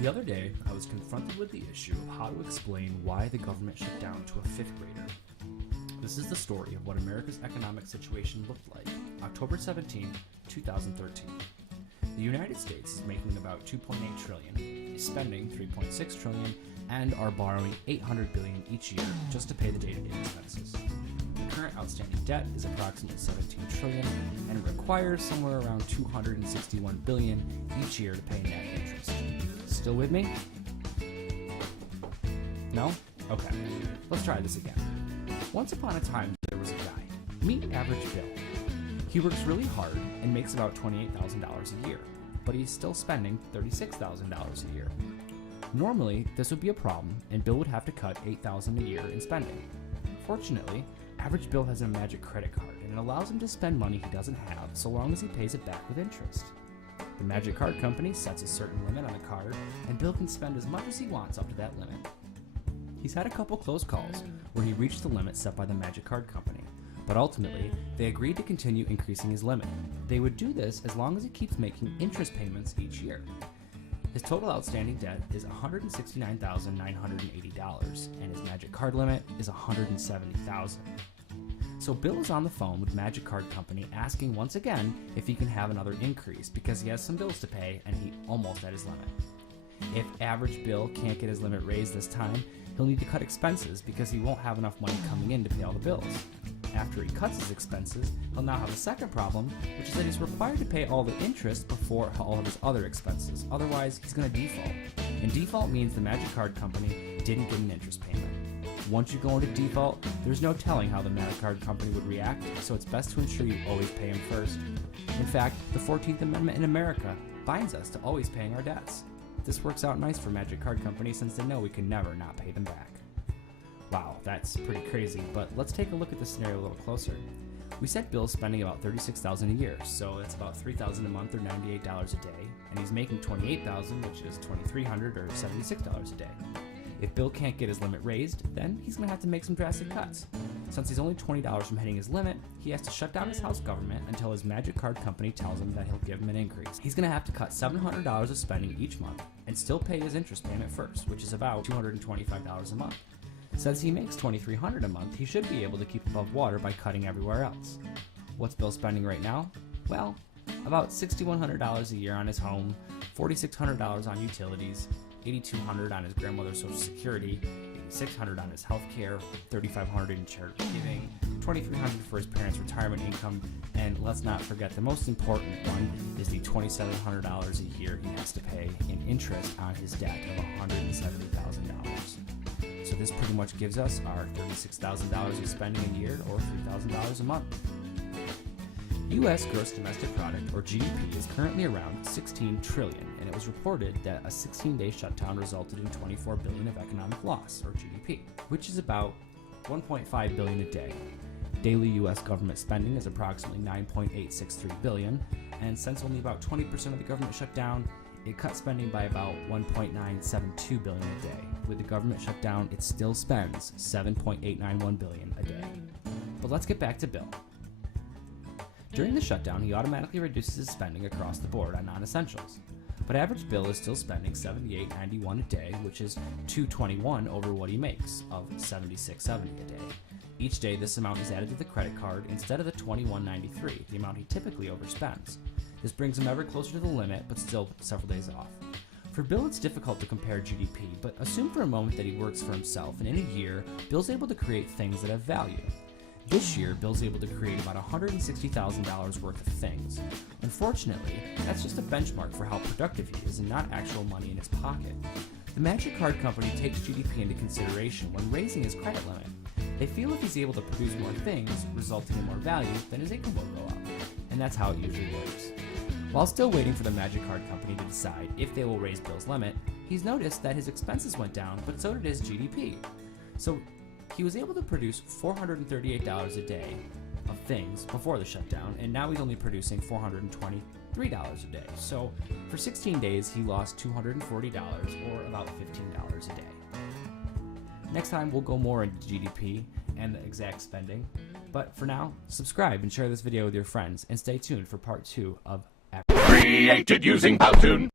The other day, I was confronted with the issue of how to explain why the government shut down to a fifth grader. This is the story of what America's economic situation looked like October 17, 2013. The United States is making about $2.8 trillion, is spending $3.6 trillion, and are borrowing $800 billion each year just to pay the day-to-day expenses. The current outstanding debt is approximately $17 trillion, and it requires somewhere around $261 billion each year to pay net interest. Still with me? No? Okay, let's try this again. Once upon a time, there was a guy. Meet Average Bill. He works really hard and makes about $28,000 a year, but he's still spending $36,000 a year. Normally, this would be a problem, and Bill would have to cut $8,000 a year in spending. Fortunately, Average Bill has a magic credit card, and it allows him to spend money he doesn't have so long as he pays it back with interest. The magic card company sets a certain limit on the card, and Bill can spend as much as he wants up to that limit. He's had a couple close calls where he reached the limit set by the magic card company, but ultimately, they agreed to continue increasing his limit. They would do this as long as he keeps making interest payments each year. His total outstanding debt is $169,980, and his magic card limit is $170,000. So Bill is on the phone with Magic Card Company asking once again if he can have another increase because he has some bills to pay and he almost at his limit. If Average Bill can't get his limit raised this time, he'll need to cut expenses because he won't have enough money coming in to pay all the bills. After he cuts his expenses, he'll now have a second problem, which is that he's required to pay all the interest before all of his other expenses. Otherwise, he's going to default. And default means the Magic Card Company didn't get an interest payment. Once you go into default, there's no telling how the Magic Card Company would react, so it's best to ensure you always pay him first. In fact, the 14th Amendment in America binds us to always paying our debts. This works out nice for Magic Card Company since they know we can never not pay them back. Wow, that's pretty crazy, but let's take a look at this scenario a little closer. We said Bill's spending about $36,000 a year, so it's about $3,000 a month or $98 a day, and he's making $28,000, which is $2,300 or $76 a day. If Bill can't get his limit raised, then he's going to have to make some drastic cuts. Since he's only $20 from hitting his limit, he has to shut down his house government until his Magic Card Company tells him that he'll give him an increase. He's going to have to cut $700 of spending each month and still pay his interest payment first, which is about $225 a month. Since he makes $2,300 a month, he should be able to keep above water by cutting everywhere else. What's Bill spending right now? Well, about $6,100 a year on his home, $4,600 on utilities, $8,200 on his grandmother's Social Security, $8,600 on his health care, $3,500 in charitable giving, $2,300 for his parents' retirement income, and let's not forget the most important one is the $2,700 a year he has to pay in interest on his debt of $170,000. So this pretty much gives us our $36,000 of spending a year or $3,000 a month. U.S. gross domestic product, or GDP, is currently around $16 trillion, and it was reported that a 16-day shutdown resulted in $24 billion of economic loss, or GDP, which is about $1.5 billion a day. Daily U.S. government spending is approximately $9.863 billion, and since only about 20% of the government shut down, it cut spending by about $1.972 billion a day. With the government shut down, it still spends $7.891 billion a day. But let's get back to Bill. During the shutdown, he automatically reduces his spending across the board on non-essentials. But Average Bill is still spending $78.91 a day, which is $221 over what he makes of $76.70 a day. Each day, this amount is added to the credit card instead of the $21.93, the amount he typically overspends. This brings him ever closer to the limit, but still several days off. For Bill, it's difficult to compare GDP, but assume for a moment that he works for himself, and in a year, Bill's able to create things that have value. This year, Bill's able to create about $160,000 worth of things. Unfortunately, that's just a benchmark for how productive he is and not actual money in his pocket. The Magic Card Company takes GDP into consideration when raising his credit limit. They feel if he's able to produce more things, resulting in more value, then his income will go up. And that's how it usually works. While still waiting for the Magic Card Company to decide if they will raise Bill's limit, he's noticed that his expenses went down, but so did his GDP. So he was able to produce $438 a day of things before the shutdown, and now he's only producing $423 a day. So for 16 days, he lost $240 or about $15 a day. Next time, we'll go more into GDP and the exact spending. But for now, subscribe and share this video with your friends, and stay tuned for part 2 of Created using Powtoon.